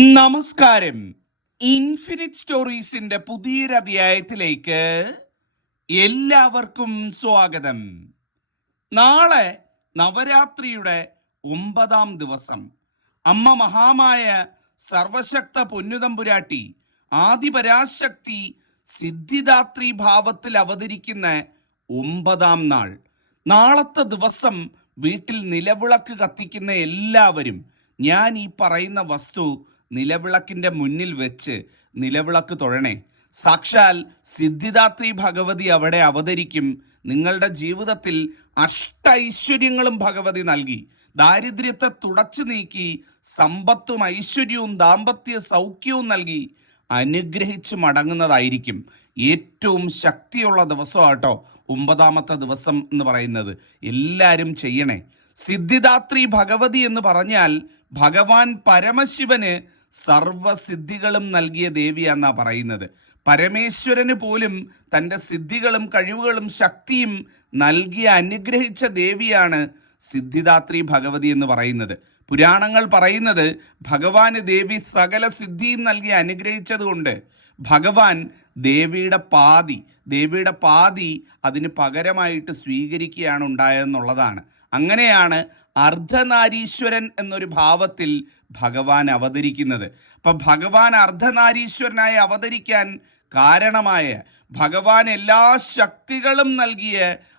നമസ്കാരം. ഇൻഫിനിറ്റ് സ്റ്റോറീസിന്റെ പുതിയൊരധ്യായത്തിലേക്ക് എല്ലാവർക്കും സ്വാഗതം. നാളെ നവരാത്രിയുടെ ഒമ്പതാം ദിവസം. അമ്മ മഹാമായ സർവശക്ത പൊന്നുതമ്പുരാട്ടി ആദിപരാശക്തി സിദ്ധിദാത്രി ഭാവത്തിൽ അവതരിക്കുന്ന ഒമ്പതാം നാൾ. നാളത്തെ ദിവസം വീട്ടിൽ നിലവിളക്ക് കത്തിക്കുന്ന എല്ലാവരും ഞാൻ ഈ പറയുന്ന വസ്തു നിലവിളക്കിന്റെ മുന്നിൽ വെച്ച് നിലവിളക്ക് തൊഴണേ. സാക്ഷാൽ സിദ്ധിദാത്രി ഭഗവതി അവിടെ അവതരിക്കും. നിങ്ങളുടെ ജീവിതത്തിൽ അഷ്ടൈശ്വര്യങ്ങളും ഭഗവതി നൽകി. ദാരിദ്ര്യത്തെ തുടച്ചു നീക്കി സമ്പത്തും ഐശ്വര്യവും ദാമ്പത്യ സൗഖ്യവും നൽകി അനുഗ്രഹിച്ച് മടങ്ങുന്നതായിരിക്കും. ഏറ്റവും ശക്തിയുള്ള ദിവസമാട്ടോ ഒമ്പതാമത്തെ ദിവസം എന്ന് പറയുന്നത്. എല്ലാവരും ചെയ്യണേ. സിദ്ധിദാത്രി ഭഗവതി എന്ന് പറഞ്ഞാൽ ഭഗവാൻ പരമശിവന് സർവസിദ്ധികളും നൽകിയ ദേവിയാന്നാ പറയുന്നത്. പരമേശ്വരന് പോലും തന്റെ സിദ്ധികളും കഴിവുകളും ശക്തിയും നൽകി അനുഗ്രഹിച്ച ദേവിയാണ് സിദ്ധിദാത്രി ഭഗവതി എന്ന് പറയുന്നത്. പുരാണങ്ങൾ പറയുന്നത് ഭഗവാന് ദേവി സകല സിദ്ധിയും നൽകി അനുഗ്രഹിച്ചതുകൊണ്ട് ഭഗവാൻ ദേവിയുടെ പാതി ദേവിയുടെ പാതി അതിന് പകരമായിട്ട് സ്വീകരിക്കുകയാണ് ഉണ്ടായതെന്നുള്ളതാണ്. അങ്ങനെയാണ് അർദ്ധനാരീശ്വരൻ എന്നൊരു ഭാവത്തിൽ ഭഗവാൻ അവതരിക്കുന്നത്. അപ്പം ഭഗവാൻ അർദ്ധനാരീശ്വരനായി അവതരിക്കാൻ കാരണമായ ഭഗവാൻ എല്ലാ ശക്തികളും നൽകിയ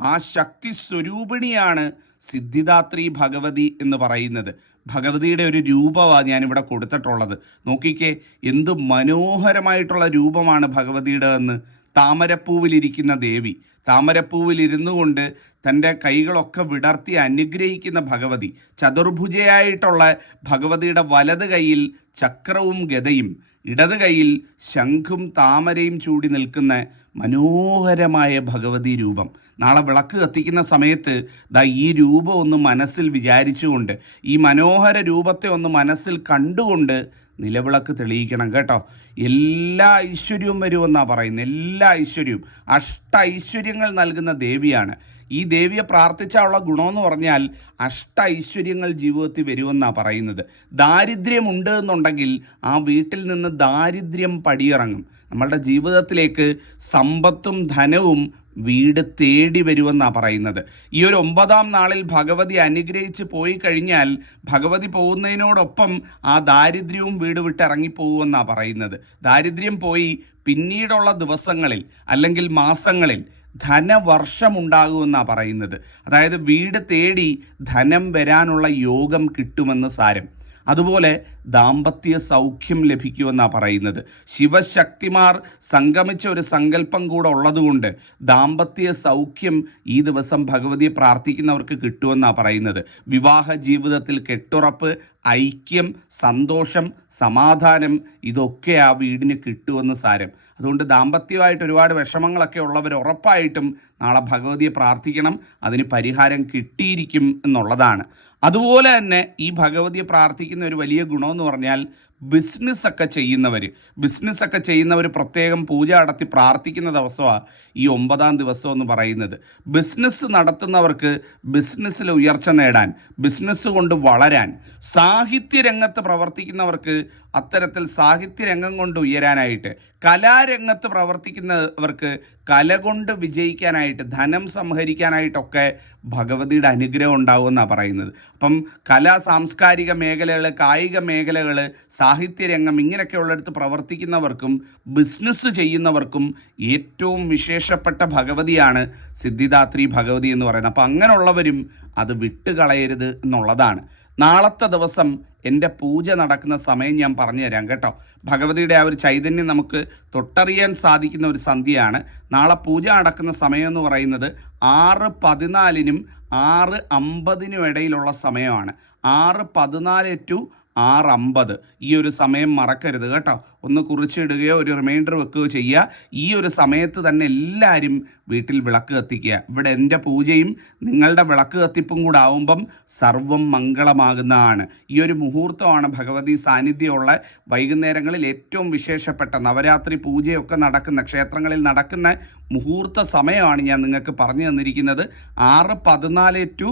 ആ ശക്തി സ്വരൂപിണിയാണ് സിദ്ധിദാത്രി ഭഗവതി എന്ന് പറയുന്നത്. ഭഗവതിയുടെ ഒരു രൂപമാണ് ഞാനിവിടെ കൊടുത്തിട്ടുള്ളത്. നോക്കിക്കേ എന്ത് മനോഹരമായിട്ടുള്ള രൂപമാണ് ഭഗവതിയുടെ എന്ന് താമരപ്പൂവിലിരിക്കുന്ന ദേവി. താമരപ്പൂവിലിരുന്നു കൊണ്ട് തന്റെ കൈകളൊക്കെ വിടർത്തി അനുഗ്രഹിക്കുന്ന ഭഗവതി. ചതുർഭുജയായിട്ടുള്ള ഭഗവതിയുടെ വലത് കൈയിൽ ചക്രവും ഗതയും ഇടത് കൈയിൽ ശംഖും താമരയും ചൂടി നിൽക്കുന്ന മനോഹരമായ ഭഗവതി രൂപം. നാളെ വിളക്ക് കത്തിക്കുന്ന സമയത്ത് ദാ ഈ രൂപം ഒന്ന് മനസ്സിൽ വിചാരിച്ചുകൊണ്ട് ഈ മനോഹര രൂപത്തെ ഒന്ന് മനസ്സിൽ കണ്ടുകൊണ്ട് നിലവിളക്ക് തെളിയിക്കണം കേട്ടോ. എല്ലാ ഐശ്വര്യവും വരുമെന്നാണ് പറയുന്നത്. എല്ലാ ഐശ്വര്യവും. അഷ്ട ഐശ്വര്യങ്ങൾ നൽകുന്ന ദേവിയാണ്. ഈ ദേവിയെ പ്രാർത്ഥിച്ചാലുള്ള ഗുണമെന്ന് പറഞ്ഞാൽ അഷ്ട ഐശ്വര്യങ്ങൾ ജീവിതത്തിൽ വരുമെന്നാണ് പറയുന്നത്. ദാരിദ്ര്യമുണ്ട് എന്നുണ്ടെങ്കിൽ ആ വീട്ടിൽ നിന്ന് ദാരിദ്ര്യം പടിയിറങ്ങും. നമ്മളുടെ ജീവിതത്തിലേക്ക് സമ്പത്തും ധനവും വീട് തേടി വരുമെന്നാണ് പറയുന്നത്. ഈ ഒരു ഒമ്പതാം നാളിൽ ഭഗവതി അനുഗ്രഹിച്ച് പോയി കഴിഞ്ഞാൽ ഭഗവതി പോകുന്നതിനോടൊപ്പം ആ ദാരിദ്ര്യവും വീട് വിട്ട് ഇറങ്ങിപ്പോകുമെന്നാണ് പറയുന്നത്. ദാരിദ്ര്യം പോയി പിന്നീടുള്ള ദിവസങ്ങളിൽ അല്ലെങ്കിൽ മാസങ്ങളിൽ ധനവർഷം ധനവർഷമുണ്ടാകുമെന്നാണ് പറയുന്നത്. അതായത് വീട് തേടി ധനം വരാനുള്ള യോഗം കിട്ടുമെന്ന് സാരം. അതുപോലെ ദാമ്പത്യ സൗഖ്യം ലഭിക്കുമെന്നാണ് പറയുന്നത്. ശിവശക്തിമാർ സംഗമിച്ച ഒരു സങ്കല്പം കൂടെ ഉള്ളതുകൊണ്ട് ദാമ്പത്യ സൗഖ്യം ഈ ദിവസം ഭഗവതിയെ പ്രാർത്ഥിക്കുന്നവർക്ക് കിട്ടുമെന്നാണ് പറയുന്നത്. വിവാഹ ജീവിതത്തിൽ കെട്ടുറപ്പ് ഐക്യം സന്തോഷം സമാധാനം ഇതൊക്കെ ആ വീടിന് കിട്ടുമെന്ന് സാരം. അതുകൊണ്ട് ദാമ്പത്യമായിട്ട് ഒരുപാട് വിഷമങ്ങളൊക്കെ ഉള്ളവർ ഉറപ്പായിട്ടും നാളെ ഭഗവതിയെ പ്രാർത്ഥിക്കണം. അതിന് പരിഹാരം കിട്ടിയിരിക്കും എന്നുള്ളതാണ്. അതുപോലെ തന്നെ ഈ ഭഗവതിയെ പ്രാർത്ഥിക്കുന്ന ഒരു വലിയ ഗുണമെന്ന് പറഞ്ഞാൽ ബിസിനസ്സൊക്കെ ചെയ്യുന്നവർ ബിസിനസ്സൊക്കെ ചെയ്യുന്നവർ പ്രത്യേകം പൂജ നടത്തി പ്രാർത്ഥിക്കുന്ന ദിവസമാണ് ഈ ഒമ്പതാം ദിവസം എന്ന് പറയുന്നത്. ബിസിനസ് നടത്തുന്നവർക്ക് ബിസിനസ്സിൽ ഉയർച്ച നേടാൻ ബിസിനസ് കൊണ്ട് വളരാൻ സാഹിത്യ രംഗത്ത് പ്രവർത്തിക്കുന്നവർക്ക് അത്തരത്തിൽ സാഹിത്യ രംഗം കൊണ്ട് ഉയരാനായിട്ട് കലാരംഗത്ത് പ്രവർത്തിക്കുന്നവർക്ക് കല കൊണ്ട് വിജയിക്കാനായിട്ട് ധനം സംഹരിക്കാനായിട്ടൊക്കെ ഭഗവതിയുടെ അനുഗ്രഹം ഉണ്ടാവുമെന്നാണ് പറയുന്നത്. അപ്പം കലാ സാംസ്കാരിക മേഖലകൾ കായിക മേഖലകൾ സാഹിത്യരംഗം ഇങ്ങനെയൊക്കെയുള്ളിടത്ത് പ്രവർത്തിക്കുന്നവർക്കും ബിസിനസ് ചെയ്യുന്നവർക്കും ഏറ്റവും വിശേഷപ്പെട്ട ഭഗവതിയാണ് സിദ്ധിദാത്രി ഭഗവതി എന്ന് പറയുന്നത്. അപ്പം അങ്ങനെയുള്ളവരും അത് വിട്ടുകളയരുത് എന്നുള്ളതാണ്. നാളത്തെ ദിവസം എന്റെ പൂജ നടക്കുന്ന സമയം ഞാൻ പറഞ്ഞു തരാം കേട്ടോ. ഭഗവതിയുടെ ആ ഒരു ചൈതന്യം നമുക്ക് തൊട്ടറിയാൻ സാധിക്കുന്ന ഒരു സന്ധ്യയാണ്. നാളെ പൂജ നടക്കുന്ന സമയം എന്ന് പറയുന്നത് ആറ് പതിനാലിനും ആറ് അമ്പതിനും ഇടയിലുള്ള സമയമാണ്. ആറ് പതിനാല് ടു ആറ് അമ്പത് ഈ ഒരു സമയം മറക്കരുത് കേട്ടോ. ഒന്ന് കുറിച്ചിടുകയോ ഒരു റിമൈൻഡർ വെക്കുകയോ ചെയ്യുക. ഈ ഒരു സമയത്ത് തന്നെ എല്ലാവരും വീട്ടിൽ വിളക്ക് കത്തിക്കുക. ഇവിടെ എന്റെ പൂജയും നിങ്ങളുടെ വിളക്ക് കത്തിപ്പും കൂടെ ആവുമ്പം സർവം മംഗളമാകുന്നതാണ്. ഈ ഒരു മുഹൂർത്തമാണ് ഭഗവതി സാന്നിധ്യമുള്ള വൈകുന്നേരങ്ങളിൽ ഏറ്റവും വിശേഷപ്പെട്ട നവരാത്രി പൂജയൊക്കെ നടക്കുന്ന ക്ഷേത്രങ്ങളിൽ നടക്കുന്ന മുഹൂർത്ത സമയമാണ് ഞാൻ നിങ്ങൾക്ക് പറഞ്ഞു തന്നിരിക്കുന്നത്. ആറ് പതിനാല് ടു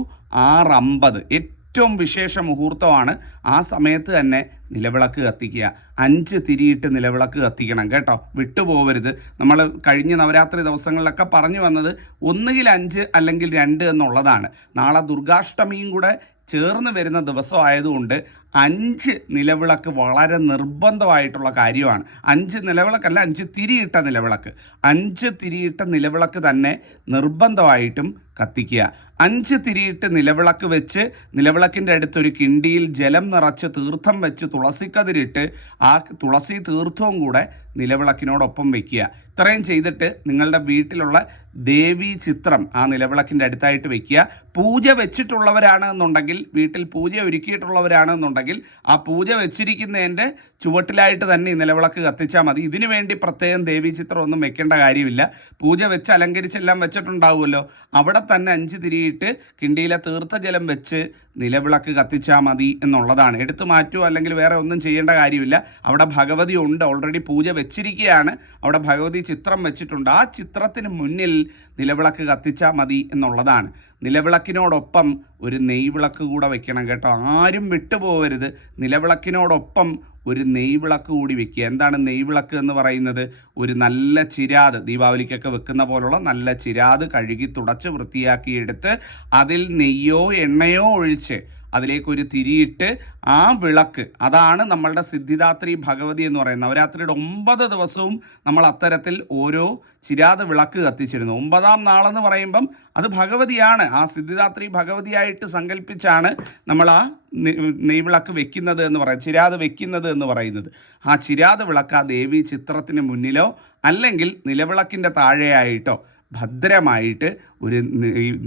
ആറ് അമ്പത് ഏറ്റവും വിശേഷ മുഹൂർത്തമാണ് ആ സമയത്ത് തന്നെ നിലവിളക്ക് കത്തിക്കുക. അഞ്ച് തിരിയിട്ട് നിലവിളക്ക് കത്തിക്കണം കേട്ടോ. വിട്ടുപോകരുത് നമ്മൾ കഴിഞ്ഞ നവരാത്രി ദിവസങ്ങളിലൊക്കെ പറഞ്ഞു വന്നത് ഒന്നുകിൽ അഞ്ച് അല്ലെങ്കിൽ രണ്ട് എന്നുള്ളതാണ്. നാളെ ദുർഗാഷ്ടമിയും കൂടെ ചേർന്ന് വരുന്ന ദിവസമായതുകൊണ്ട് അഞ്ച് നിലവിളക്ക് വളരെ നിർബന്ധമായിട്ടുള്ള കാര്യമാണ്. അഞ്ച് നിലവിളക്കല്ല അഞ്ച് തിരിയിട്ട നിലവിളക്ക്. അഞ്ച് തിരിയിട്ട നിലവിളക്ക് തന്നെ നിർബന്ധമായിട്ടും കത്തിക്കുക. അഞ്ച് തിരിയിട്ട് നിലവിളക്ക് വെച്ച് നിലവിളക്കിന്റെ അടുത്തൊരു കിണ്ടിയിൽ ജലം നിറച്ച് തീർത്ഥം വെച്ച് തുളസിക്കതിരിട്ട് ആ തുളസി തീർത്ഥവും കൂടെ നിലവിളക്കിനോടൊപ്പം വെക്കുക. ഇത്രയും ചെയ്തിട്ട് നിങ്ങളുടെ വീട്ടിലുള്ള ദേവി ചിത്രം ആ നിലവിളക്കിന്റെ അടുത്തായിട്ട് വെക്കുക. പൂജ വെച്ചിട്ടുള്ളവരാണ് എന്നുണ്ടെങ്കിൽ വീട്ടിൽ പൂജ ഒരുക്കിയിട്ടുള്ളവരാണ് എന്നുണ്ടെങ്കിൽ ആ പൂജ വെച്ചിരിക്കുന്നതിന്റെ ചുവട്ടിലായിട്ട് തന്നെ ഈ നിലവിളക്ക് കത്തിച്ചാൽ മതി. ഇതിനു വേണ്ടി പ്രത്യേകം ദേവി ചിത്രം ഒന്നും വെക്കേണ്ട കാര്യമില്ല. പൂജ വെച്ച് അലങ്കരിച്ചെല്ലാം വെച്ചിട്ടുണ്ടാവുമല്ലോ. അവിടെ തന്നെ അഞ്ച് തിരിയിട്ട് കിണ്ടിയിലെ തീർത്ഥജലം വെച്ച് നിലവിളക്ക് കത്തിച്ചാൽ മതി എന്നുള്ളതാണ്. എടുത്തു മാറ്റുമോ അല്ലെങ്കിൽ വേറെ ഒന്നും ചെയ്യേണ്ട കാര്യമില്ല. അവിടെ ഭഗവതി ഉണ്ട്. ഓൾറെഡി പൂജ വെച്ചിരിക്കുകയാണ്. അവിടെ ഭഗവതി ചിത്രം വെച്ചിട്ടുണ്ട്. ആ ചിത്രത്തിന് മുന്നിൽ നിലവിളക്ക് കത്തിച്ചാൽ മതി എന്നുള്ളതാണ്. നിലവിളക്കിനോടൊപ്പം ഒരു നെയ്വിളക്ക് കൂടെ വെക്കണം കേട്ടോ. ആരും വിട്ടുപോകരുത് നിലവിളക്കിനോടൊപ്പം ഒരു നെയ്വിളക്ക് കൂടി വെക്കുക. എന്താണ് നെയ്വിളക്ക് എന്ന് പറയുന്നത്? ഒരു നല്ല ചിരാത് ദീപാവലിക്കൊക്കെ വെക്കുന്ന പോലുള്ള നല്ല ചിരാത് കഴുകി തുടച്ച് വൃത്തിയാക്കിയെടുത്ത് അതിൽ നെയ്യോ എണ്ണയോ ഒഴിച്ച് അതിലേക്കൊരു തിരിയിട്ട് ആ വിളക്ക്. അതാണ് നമ്മളുടെ സിദ്ധിദാത്രി ഭഗവതി എന്ന് പറയുന്നത്. നവരാത്രിയുടെ ഒമ്പത് ദിവസവും നമ്മൾ അത്തരത്തിൽ ഓരോ ചിരാത് വിളക്ക് കത്തിച്ചിരുന്നു. ഒമ്പതാം നാളെന്ന് പറയുമ്പം അത് ഭഗവതിയാണ്. ആ സിദ്ധിദാത്രി ഭഗവതിയായിട്ട് സങ്കല്പിച്ചാണ് നമ്മൾ ആ നെയ്വിളക്ക് വെക്കുന്നത് എന്ന് പറയുന്നത് ചിരാത് വെക്കുന്നത് എന്ന് പറയുന്നത്. ആ ചിരാത് വിളക്ക് ആ ദേവി ചിത്രത്തിന് മുന്നിലോ അല്ലെങ്കിൽ നിലവിളക്കിന്റെ താഴെയായിട്ടോ ഭദ്രമായിട്ട് ഒരു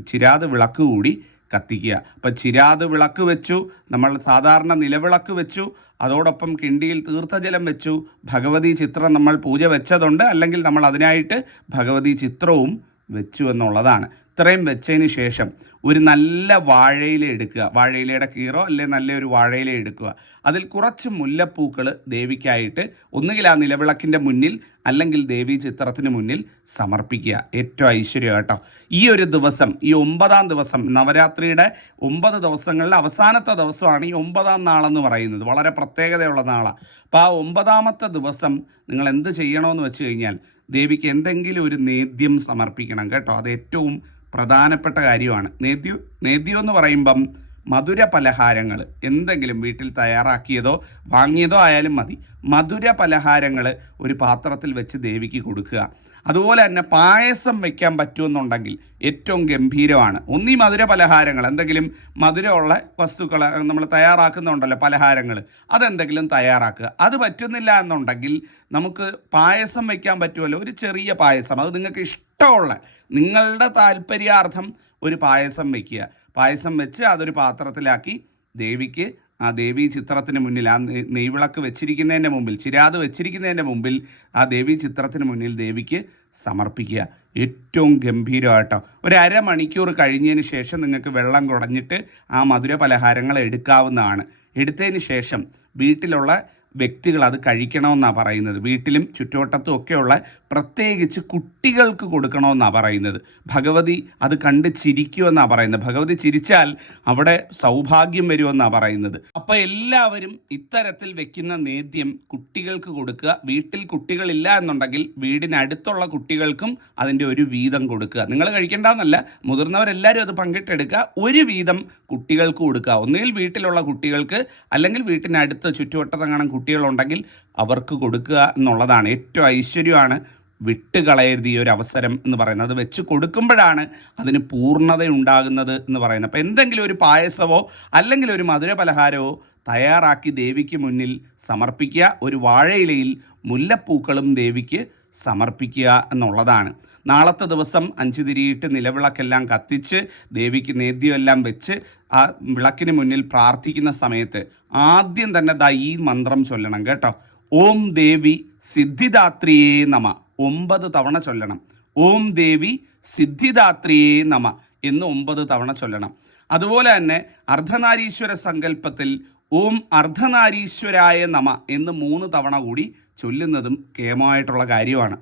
ചിരാത് വിളക്ക് കൂടി കത്തിക്കുക. അപ്പം ചിരാത് വിളക്ക് വെച്ചു. നമ്മൾ സാധാരണ നിലവിളക്ക് വെച്ചു. അതോടൊപ്പം കിണ്ടിയിൽ തീർത്ഥജലം വെച്ചു. ഭഗവതി ചിത്രം നമ്മൾ പൂജ വെച്ചതുണ്ട്. അല്ലെങ്കിൽ നമ്മൾ അതിനായിട്ട് ഭഗവതി ചിത്രവും വെച്ചു എന്നുള്ളതാണ്. ഇത്രയും വെച്ചതിന് ശേഷം ഒരു നല്ല വാഴയില എടുക്കുക. വാഴയിലയുടെ കീറോ അല്ലെ നല്ലൊരു വാഴയില എടുക്കുക. അതിൽ കുറച്ച് മുല്ലപ്പൂക്കൾ ദേവിക്കായിട്ട് ഒന്നുകിൽ ആ നിലവിളക്കിന്റെ മുന്നിൽ അല്ലെങ്കിൽ ദേവി ചിത്രത്തിന് മുന്നിൽ സമർപ്പിക്കുക. ഏറ്റവും ഐശ്വര്യം കേട്ടോ. ഈ ഒരു ദിവസം ഈ ഒമ്പതാം ദിവസം നവരാത്രിയുടെ ഒമ്പത് ദിവസങ്ങളിൽ അവസാനത്തെ ദിവസമാണ് ഈ ഒമ്പതാം നാളെന്ന് പറയുന്നത്. വളരെ പ്രത്യേകതയുള്ള നാളാണ് അപ്പോൾ ആ ഒമ്പതാമത്തെ ദിവസം നിങ്ങൾ എന്ത് ചെയ്യണമെന്ന് വെച്ച് കഴിഞ്ഞാൽ ദേവിക്ക് എന്തെങ്കിലും ഒരു നേദ്യം സമർപ്പിക്കണം കേട്ടോ. അത് ഏറ്റവും പ്രധാനപ്പെട്ട കാര്യമാണ്. നേദ്യം നേദ്യം എന്ന് പറയുമ്പം മധുര പലഹാരങ്ങൾ എന്തെങ്കിലും വീട്ടിൽ തയ്യാറാക്കിയതോ വാങ്ങിയതോ ആയാലും മതി. മധുര പലഹാരങ്ങൾ ഒരു പാത്രത്തിൽ വെച്ച് ദേവിക്ക് കൊടുക്കുക. അതുപോലെ തന്നെ പായസം വെക്കാൻ പറ്റുമെന്നുണ്ടെങ്കിൽ ഏറ്റവും ഗംഭീരമാണ്. ഒന്നീ മധുര പലഹാരങ്ങൾ എന്തെങ്കിലും മധുരമുള്ള വസ്തുക്കൾ നമ്മൾ തയ്യാറാക്കുന്നുണ്ടല്ലോ പലഹാരങ്ങൾ അതെന്തെങ്കിലും തയ്യാറാക്കുക. അത് പറ്റുന്നില്ല എന്നുണ്ടെങ്കിൽ നമുക്ക് പായസം വയ്ക്കാൻ പറ്റുമല്ലോ ഒരു ചെറിയ പായസം. അത് നിങ്ങൾക്ക് ഇഷ്ടമുള്ള നിങ്ങളുടെ താല്പര്യാർത്ഥം ഒരു പായസം വയ്ക്കുക പായസം വെച്ച് അതൊരു പാത്രത്തിലാക്കി ദേവിക്ക് ആ ദേവി ചിത്രത്തിന് മുന്നിൽ ആ നെയ്വിളക്ക് വെച്ചിരിക്കുന്നതിന്റെ മുമ്പിൽ ചിരാത് വെച്ചിരിക്കുന്നതിന്റെ മുമ്പിൽ ആ ദേവി ചിത്രത്തിന് മുന്നിൽ ദേവിക്ക് സമർപ്പിക്കുക. ഏറ്റവും ഗംഭീരമായിട്ടോ. ഒരു അരമണിക്കൂർ കഴിഞ്ഞതിന് ശേഷം നിങ്ങൾക്ക് വെള്ളം കുടഞ്ഞിട്ട് ആ മധുര പലഹാരങ്ങൾ എടുക്കാവുന്നതാണ്. എടുത്തതിന് ശേഷം വീട്ടിലുള്ള വ്യക്തികൾ അത് കഴിക്കണമെന്നാണ് പറയുന്നത്. വീട്ടിലും ചുറ്റുവട്ടത്തും ഒക്കെയുള്ള പ്രത്യേകിച്ച് കുട്ടികൾക്ക് കൊടുക്കണമെന്നാണ് പറയുന്നത്. ഭഗവതി അത് കണ്ട് ചിരിക്കുമെന്നാണ് പറയുന്നത്. ഭഗവതി ചിരിച്ചാൽ അവിടെ സൗഭാഗ്യം വരുമെന്നാണ് പറയുന്നത്. അപ്പോൾ എല്ലാവരും ഇത്തരത്തിൽ വെക്കുന്ന നേദ്യം കുട്ടികൾക്ക് കൊടുക്കുക. വീട്ടിൽ കുട്ടികളില്ല എന്നുണ്ടെങ്കിൽ വീടിനടുത്തുള്ള കുട്ടികൾക്കും അതിന്റെ ഒരു വീതം കൊടുക്കുക. നിങ്ങൾ കഴിക്കേണ്ടെന്നല്ല മുതിർന്നവരെല്ലാവരും അത് പങ്കിട്ടെടുക്കുക. ഒരു വീതം കുട്ടികൾക്ക് കൊടുക്കുക. ഒന്നുകിൽ വീട്ടിലുള്ള കുട്ടികൾക്ക് അല്ലെങ്കിൽ വീട്ടിനടുത്ത് ചുറ്റുവട്ടത്തെങ്ങാനും കുട്ടികളുണ്ടെങ്കിൽ അവർക്ക് കൊടുക്കുക എന്നുള്ളതാണ്. ഏറ്റവും ഐശ്വര്യമാണ് വിട്ടുകളയരുത് ഈ ഒരു അവസരം എന്ന് പറയുന്നത്. അത് വെച്ച് കൊടുക്കുമ്പോഴാണ് അതിന് പൂർണത ഉണ്ടാകുന്നത് എന്ന് പറയുന്നത്. അപ്പോൾ എന്തെങ്കിലും ഒരു പായസമോ അല്ലെങ്കിൽ ഒരു മധുര പലഹാരമോ തയ്യാറാക്കി ദേവിക്ക് മുന്നിൽ സമർപ്പിക്കുക. ഒരു വാഴയിലയിൽ മുല്ലപ്പൂക്കളും ദേവിക്ക് സമർപ്പിക്കുക എന്നുള്ളതാണ്. നാളത്തെ ദിവസം അഞ്ച് തിരിയിട്ട് നിലവിളക്കെല്ലാം കത്തിച്ച് ദേവിക്ക് നേദ്യമെല്ലാം വെച്ച് ആ വിളക്കിന് മുന്നിൽ പ്രാർത്ഥിക്കുന്ന സമയത്ത് ആദ്യം തന്നെ ദാ ഈ മന്ത്രം ചൊല്ലണം കേട്ടോ. ഓം ദേവി സിദ്ധിദാത്രിയേ നമ. ഒമ്പത് തവണ ചൊല്ലണം. ഓം ദേവി സിദ്ധിദാത്രിയേ നമ എന്ന് ഒമ്പത് തവണ ചൊല്ലണം. അതുപോലെ തന്നെ അർദ്ധനാരീശ്വര സങ്കല്പത്തിൽ ഓം അർദ്ധനാരീശ്വരായ നമ എന്ന് മൂന്ന് തവണ കൂടി ചൊല്ലുന്നതും കേമമായിട്ടുള്ള കാര്യമാണ്.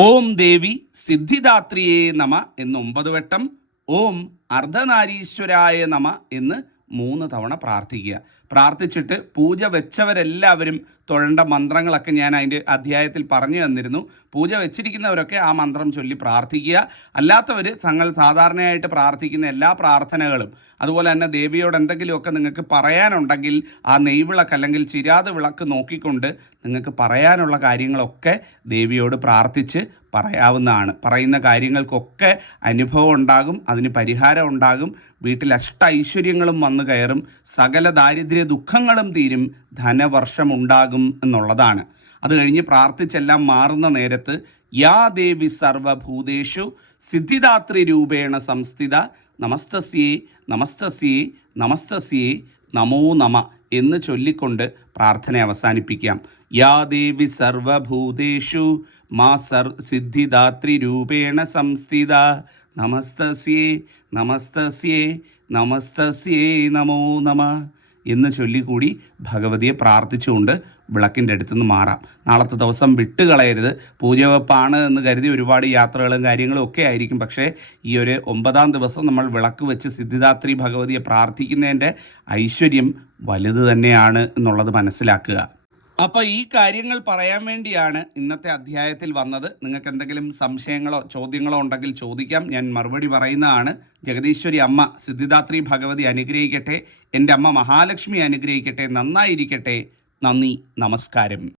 ഓം ദേവി സിദ്ധിദാത്രിയേ നമ എന്ന് ഒമ്പത് വട്ടം ഓം അർദ്ധനാരീശ്വരായ നമ എന്ന് മൂന്ന് തവണ പ്രാർത്ഥിക്കുക. പ്രാർത്ഥിച്ചിട്ട് പൂജ വെച്ചവരെല്ലാവരും തൊഴേണ്ട മന്ത്രങ്ങളൊക്കെ ഞാൻ അതിന്റെ അധ്യായത്തിൽ പറഞ്ഞു തന്നിരുന്നു. പൂജ വെച്ചിരിക്കുന്നവരൊക്കെ ആ മന്ത്രം ചൊല്ലി പ്രാർത്ഥിക്കുക. അല്ലാത്തവർ തങ്ങൾ സാധാരണയായിട്ട് പ്രാർത്ഥിക്കുന്ന എല്ലാ പ്രാർത്ഥനകളും അതുപോലെ തന്നെ ദേവിയോട് എന്തെങ്കിലുമൊക്കെ നിങ്ങൾക്ക് പറയാനുണ്ടെങ്കിൽ ആ നെയ്വിളക്ക് അല്ലെങ്കിൽ ചിരാത് വിളക്ക് നോക്കിക്കൊണ്ട് നിങ്ങൾക്ക് പറയാനുള്ള കാര്യങ്ങളൊക്കെ ദേവിയോട് പ്രാർത്ഥിച്ച് പറയാവുന്നതാണ്. പറയുന്ന കാര്യങ്ങൾക്കൊക്കെ അനുഭവം ഉണ്ടാകും അതിന് പരിഹാരം ഉണ്ടാകും. വീട്ടിൽ അഷ്ട ഐശ്വര്യങ്ങളും വന്നു കയറും. സകല ദാരിദ്ര്യ ദുഃഖങ്ങളും തീരും ധനവർഷം ഉണ്ടാകും എന്നുള്ളതാണ്. അത് കഴിഞ്ഞ് പ്രാർത്ഥിച്ചെല്ലാം മാറുന്ന നേരത്ത് യാ ദേവി സർവഭൂതേഷു സിദ്ധിദാത്രി രൂപേണ സംസ്ഥിത നമസ്തസ്യേ നമസ്തസ്യേ നമസ്തസ്യേ നമോ നമ എന്ന് ചൊല്ലിക്കൊണ്ട് പ്രാർത്ഥന അവസാനിപ്പിക്കാം. യാ ദേവി സർവഭൂതേഷു മാ സർ സിദ്ധിദാത്രി രൂപേണ സംസ്ഥിത നമസ്തസ്യേ നമസ്തസ്യേ നമസ്തസ്യേ നമോ നമ. എന്ന് ചൊല്ലിക്കൂടി ഭഗവതിയെ പ്രാർത്ഥിച്ചുകൊണ്ട് വിളക്കിന്റെ അടുത്തുനിന്ന് മാറാം. നാളത്തെ ദിവസം വിട്ടുകളയരുത്. പൂജവെപ്പാണ് എന്ന് കരുതി ഒരുപാട് യാത്രകളും കാര്യങ്ങളും ഒക്കെ ആയിരിക്കും. പക്ഷേ ഈ ഒരു ഒമ്പതാം ദിവസം നമ്മൾ വിളക്ക് വെച്ച് സിദ്ധിദാത്രി ഭഗവതിയെ പ്രാർത്ഥിക്കുന്നതിന്റെ ഐശ്വര്യം വലുത് തന്നെയാണ് എന്നുള്ളത് മനസ്സിലാക്കുക. അപ്പോൾ ഈ കാര്യങ്ങൾ പറയാൻ വേണ്ടിയാണ് ഇന്നത്തെ അധ്യായത്തിൽ വന്നത്. നിങ്ങൾക്ക് എന്തെങ്കിലും സംശയങ്ങളോ ചോദ്യങ്ങളോ ഉണ്ടെങ്കിൽ ചോദിക്കാം. ഞാൻ മറുപടി പറയുന്നതാണ്. ജഗദീശ്വരി അമ്മ സിദ്ധിദാത്രി ഭഗവതി അനുഗ്രഹിക്കട്ടെ. എന്റെ അമ്മ മഹാലക്ഷ്മി അനുഗ്രഹിക്കട്ടെ. നന്നായിരിക്കട്ടെ. നന്ദി. നമസ്കാരം.